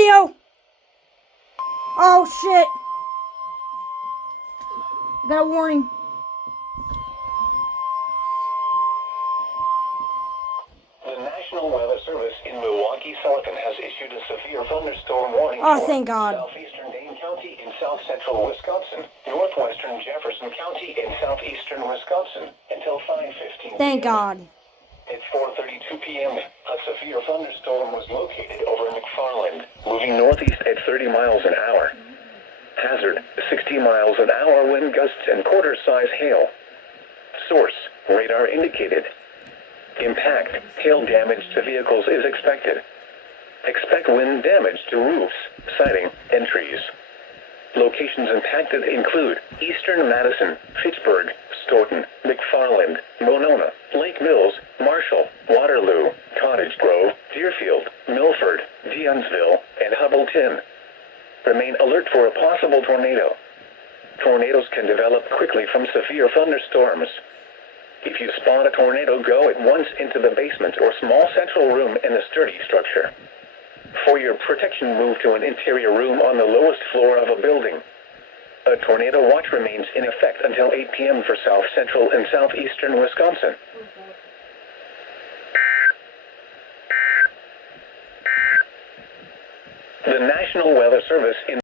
radio! Oh shit! I got a warning. The National Weather Service in Milwaukee, Sullivan has issued a severe thunderstorm warning Oh, for thank God. southeastern Dane County in south central Wisconsin, northwestern Jefferson County in southeastern Wisconsin until 5:15 Thank God. At 4:32 p.m., a severe thunderstorm was located over McFarland, moving northeast at 30 miles an hour. Hazard, 60 miles an hour wind gusts and quarter-size hail. Source, radar indicated. Impact, hail damage to vehicles is expected. Expect wind damage to roofs, siding, and trees. Locations impacted include eastern Madison, Fitchburg, Stoughton, McFarland, Monona, Lake Mills, Marshall, Waterloo, Cottage Grove, Deerfield, Milford, Deonsville, and Hubbleton. Remain alert for a possible tornado. Tornadoes can develop quickly from severe thunderstorms. If you spot a tornado, go at once into the basement or small central room in a sturdy structure. For your protection, move to an interior room on the lowest floor of a building. A tornado watch remains in effect until 8 p.m. for south central and southeastern Wisconsin. The National Weather Service in